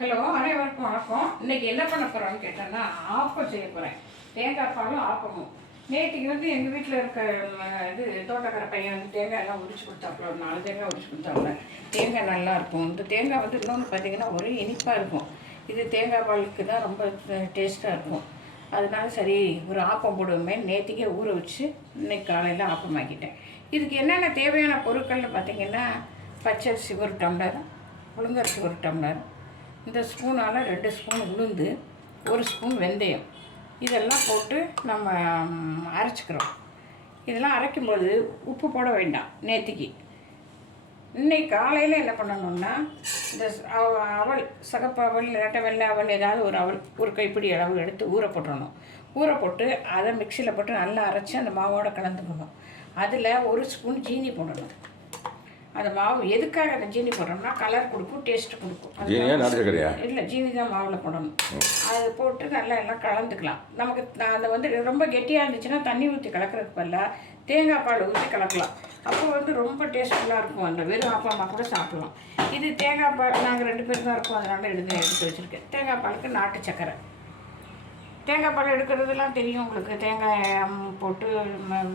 Hello, அனைவருக்கும் வணக்கம். இன்னைக்கு என்ன பண்ண போகிறோன்னு கேட்டேன்னா, ஆப்பம் செய்ய போகிறேன். தேங்காய் பாலும் ஆப்பமும். நேற்றுக்கு வந்து எங்கள் வீட்டில் இருக்க இது தோட்டக்கார பையன் வந்து தேங்காய் எல்லாம் உரிச்சு கொடுத்தாப்புல, ஒரு 4 தேங்காய் உரிச்சு கொடுத்தாப்புல. தேங்காய் நல்லாயிருக்கும். இந்த தேங்காய் வந்து இன்னொன்று பார்த்தீங்கன்னா ஒரே இனிப்பாக இருக்கும். இது தேங்காய் பாலுக்கு தான் ரொம்ப டேஸ்ட்டாக இருக்கும். அதனால சரி ஒரு ஆப்பம் போடுவோமே, நேற்றுக்கே ஊற வச்சு இன்னைக்கு காலையில் ஆப்பம் ஆக்கிட்டேன். இதுக்கு என்னென்ன தேவையான பொருட்கள்னு பார்த்தீங்கன்னா, பச்சரிசி 1 டம்ளர், உளுந்தரிசி 1 டம்ளர், இந்த ஸ்பூனால் 2 ஸ்பூன் உளுந்து, 1 ஸ்பூன் வெந்தயம், இதெல்லாம் போட்டு நம்ம அரைச்சிக்கிறோம். இதெல்லாம் அரைக்கும்போது உப்பு போட வேண்டாம். நேற்றுக்கு இன்னைக்கு காலையில் என்ன பண்ணணும்னா, இந்த அவல், சகப்பு அவல் இல்லாட்ட வெள்ளை அவல், ஏதாவது ஒரு அவல் ஒரு கைப்பிடி அளவு எடுத்து ஊற போட்டுடணும். ஊற போட்டு அதை மிக்சியில் போட்டு நல்லா அரைச்சி அந்த மாவோடு கலந்துக்கணும். அதில் 1 ஸ்பூன் ஜீனி போடணும். அந்த மாவு எதுக்காக அந்த ஜீனி போடுறோம்னா, கலர் கொடுக்கும், டேஸ்ட்டு கொடுக்கும். இல்லை, ஜீனி தான் மாவில் போடணும். அது போட்டு நல்லா எல்லாம் கலந்துக்கலாம். நமக்கு அதை வந்து ரொம்ப கெட்டியாக இருந்துச்சுன்னா தண்ணி ஊற்றி கலக்கிறதுக்கு பதிலாக தேங்காய் பால் ஊற்றி கலக்கலாம். அப்போ வந்து ரொம்ப டேஸ்ட்ஃபுல்லாக இருக்கும். அந்த வெறும் ஆப்பமா கூட சாப்பிடலாம். இது தேங்காய் பால் நாங்கள் 2 பேர் தான் இருக்கோம், அதனால் எடுத்து வச்சுருக்கேன். தேங்காய் பாலுக்கு நாட்டு சக்கரை. தேங்காய் பால் எடுக்கிறதுலாம் தெரியும் உங்களுக்கு. தேங்காய் போட்டு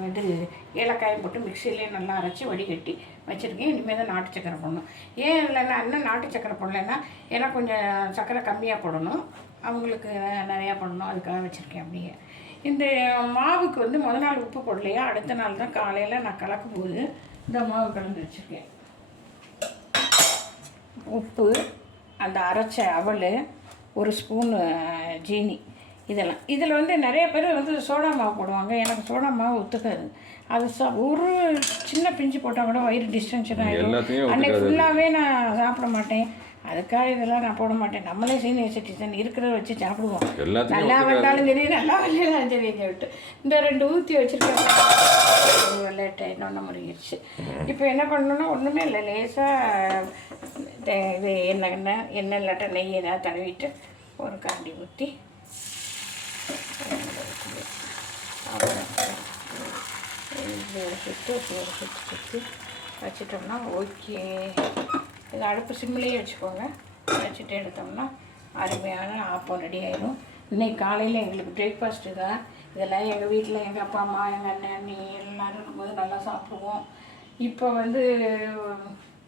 இது ஏலக்காயும் போட்டு மிக்சிலே நல்லா அரைச்சி வடிகட்டி வச்சுருக்கேன். இனிமேல் தான் நாட்டு சக்கரை போடணும். ஏன் இல்லைன்னா இன்னும் நாட்டு சக்கரை போடலைன்னா, ஏன்னா கொஞ்சம் சக்கரை கம்மியாக போடணும், அவங்களுக்கு நிறையா போடணும், அதுக்காக வச்சுருக்கேன். அப்படியே இந்த மாவுக்கு வந்து முதல் நாள் உப்பு போடலையா, அடுத்த நாள் தான் காலையில் நான் கலக்கும் போது இந்த மாவு கலந்து வச்சுருக்கேன். உப்பு, அந்த அரைச்ச அவல், 1 ஸ்பூனு ஜீனி, இதெல்லாம். இதில் வந்து நிறைய பேர் வந்து சோடா மாவு போடுவாங்க. எனக்கு சோடா மாவு ஒத்துக்காது. அது ஒரு சின்ன பிஞ்சு போட்டால் கூட வயிறு டிஸ்டென்ஷன் ஆகிடும். அன்றைக்கி ஃபுல்லாகவே நான் சாப்பிட மாட்டேன். அதுக்காக இதெல்லாம் நான் போட மாட்டேன். நம்மளே சீனியர் சிட்டிசன் இருக்கிறத வச்சு சாப்பிடுவோம். நல்லா வந்தாலும் சரி, நல்லா வரலாம் சரின்னு சொல்லிட்டு இந்த 2 ஊற்றி வச்சுருக்கேன். லேட்டாக இன்னொன்று முறிஞ்சிருச்சு. இப்போ என்ன பண்ணணுன்னா, ஒன்றுமே இல்லை, லேசாக இது எண்ணெய் இல்லாட்ட நெய் ஏதாவது தடவிட்டு ஒரு கரண்டி ஊற்றி சுற்றி வச்சிட்டோம்னா ஓகே. இது அடுப்பு சிம்மிலேயே வச்சுக்கோங்க. வச்சுட்டு எடுத்தோம்னா அருமையான ஆப்பம் ரெடி ஆயிடும். இன்றைக்கி காலையில் எங்களுக்கு பிரேக்ஃபாஸ்ட்டு தான். இதெல்லாம் எங்கள் வீட்டில் எங்கள் அப்பா அம்மா, எங்கள் அண்ணன், அண்ணி எல்லோரும் இருக்கும்போது நல்லா சாப்பிடுவோம். இப்போ வந்து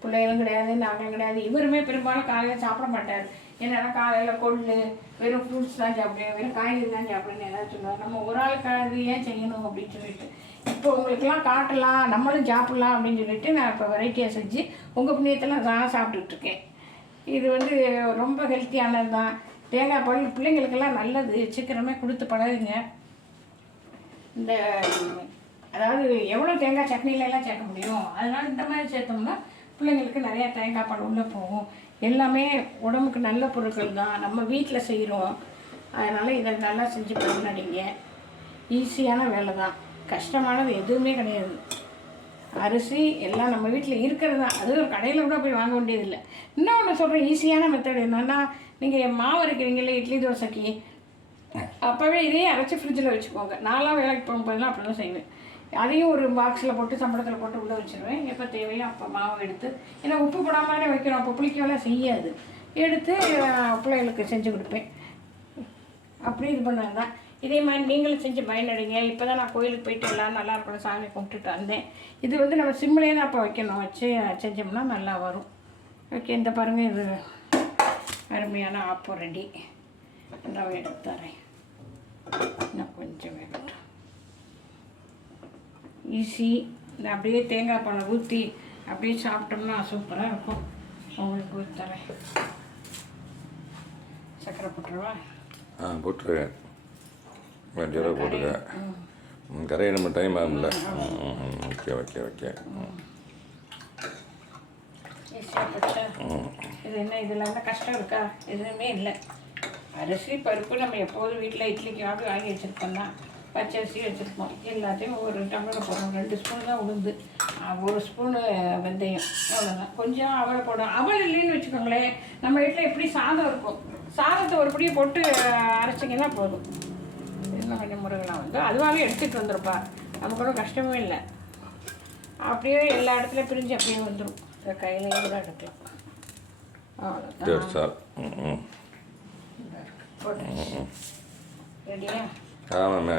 பிள்ளைகளும் கிடையாது, நாங்களும் கிடையாது. இவருமே பெரும்பாலும் காலையில் சாப்பிட மாட்டார். என்னென்னா காலையில் கொள்ளு, வெறும் ஃப்ரூட்ஸ் தான் சாப்பிடுவேன், வெறும் காய்கறி தான் சாப்பிடுன்னு எல்லாம் சொல்லுவார். நம்ம ஒரு ஆளுக்காக ஏன் செய்யணும் அப்படின்னு சொல்லிட்டு இப்போ உங்களுக்கெல்லாம் காட்டலாம், நம்மளும் சாப்பிட்லாம் அப்படின்னு சொல்லிட்டு நான் இப்போ வெரைட்டியாக செஞ்சு உங்கள் புண்ணியத்தில் நான் சாப்பிட்டுட்ருக்கேன். இது வந்து ரொம்ப ஹெல்த்தியானது தான். தேங்காய் பால் பிள்ளைங்களுக்கெல்லாம் நல்லது. சீக்கிரமே கொடுத்து பழகுங்க. இந்த அதாவது எவ்வளோ தேங்காய் சட்னிலெல்லாம் சேர்க்க முடியும், அதனால் இந்த மாதிரி சேர்த்தோம்னா பிள்ளைங்களுக்கு நிறையா தேங்காய் பால் உள்ளே போகும். எல்லாமே உடம்புக்கு நல்ல பொருட்கள் தான், நம்ம வீட்டில் செய்கிறோம். அதனால் இதை நல்லா செஞ்சு பயனடைங்க. ஈஸியான வேலை தான், கஷ்டமானது எதுவுமே கிடையாது. அரிசி எல்லாம் நம்ம வீட்டில் இருக்கிறது தான். அது ஒரு கடையில் கூட போய் வாங்க வேண்டியதில்லை. இன்னொன்று சொல்கிறேன், ஈஸியான மெத்தட் என்னென்னா, நீங்கள் மாவு அரைக்கிறீங்களே இட்லி தோசைக்கு, அப்போவே இதையே அரைச்சி ஃப்ரிட்ஜில் வச்சுக்கோங்க. நான்லாம் வேலைக்கு போகும்போதெல்லாம் அப்படி தான் செய்வேன். அதையும் ஒரு பாக்ஸில் போட்டு சம்பளத்தில் போட்டு உள்ளே வச்சுருவேன். எப்போ தேவையோ அப்போ மாவு எடுத்து, ஏன்னா உப்பு போடாமலே வைக்கிறோம், அப்போ புளிக்கவெல்லாம் செய்யாது, எடுத்து பிள்ளைகளுக்கு செஞ்சு கொடுப்பேன். அப்படி இது பண்ணது தான். இதே மாதிரி நீங்களும் செஞ்சு பயனடைங்க. இப்போ தான் நான் கோயிலுக்கு போயிட்டு எல்லாம் நல்லா இருக்கணும் சாமி கும்பிட்டுட்டு வந்தேன். இது வந்து நம்ம சிம்மிலே தான் அப்போ வைக்கணும். வச்சு செஞ்சோம்னா நல்லா வரும். ஓகே, இந்த பாருங்கள், இது அருமையான ஆப்பம் ரெடி. நான் எடுத்து தரேன். இன்னும் கொஞ்சம் வேகட்டும். ஈஸி. இந்த அப்படியே தேங்காய் பாலை ஊற்றி அப்படியே சாப்பிட்டோம்னா சூப்பராக இருக்கும். உங்களுக்கு ஊற்றி தரேன். சக்கரை போட்டுருவா? போட்டுருவேன். கொஞ்சம் போட்டுக்க. கரையை நம்ம டைம் ஆகும்ல. Okay okay okay. ஈஸியாக போச்சா? இது என்ன, இதில் என்ன கஷ்டம் இருக்கா? எதுவுமே இல்லை. அரிசி பருப்பு நம்ம எப்போதும் வீட்டில் இட்லிக்காக வாங்கி வச்சுருப்போம் தான். பச்சரிசி வச்சுருப்போம். எல்லாத்தையும் ஒரு டம்ளர் போடணும். 2 ஸ்பூன் தான் உளுந்து, 1 ஸ்பூனு வெந்தயம், அவ்வளோதான். கொஞ்சம் அவலை போடணும். அவல் இல்லைன்னு வச்சுக்கோங்களேன், நம்ம வீட்டில் எப்படி சாதம் இருக்கும், சாதத்தை ஒரு படியை போட்டு அரைச்சிங்கன்னா போதும். இன்னும் கொஞ்சம் முருகலாம் வந்து அதுவாகவே எடுத்துகிட்டு வந்துருப்பா. நமக்கு ஒன்றும் கஷ்டமே இல்லை. அப்படியே எல்லா இடத்துலையும் பிரிஞ்சு அப்படியே வந்துடும். கையிலேயே கூட எடுக்கலாம். அவ்வளோதான் தட்ஸ் ஆல். போட்டாச்சு. ரெடியா? ஆமாம்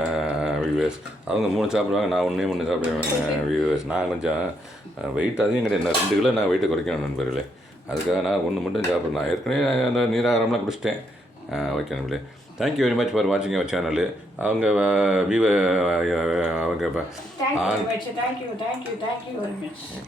வியூவர்ஸ், அவங்க 3 சாப்பிடுவாங்க, நான் 1 சாப்பிடுவேன் வியூவர்ஸ். நான் கொஞ்சம் வெயிட் அதிகம் கிடையாது, நான் 2 கிலோ நான் வெயிட்டை குறைக்கணும் நண்பர்களே. அதுக்காக நான் 1 மட்டும் சாப்பிட்றேன். நான் ஏற்கனவே அந்த நீராகாரம்லாம் குடிச்சிட்டேன். ஓகே நண்பர்களே, தேங்க்யூ வெரி மச் ஃபார் வாட்சிங் அவர் சேனல். அவங்க அவங்க தேங்க்யூ வெரி மச்.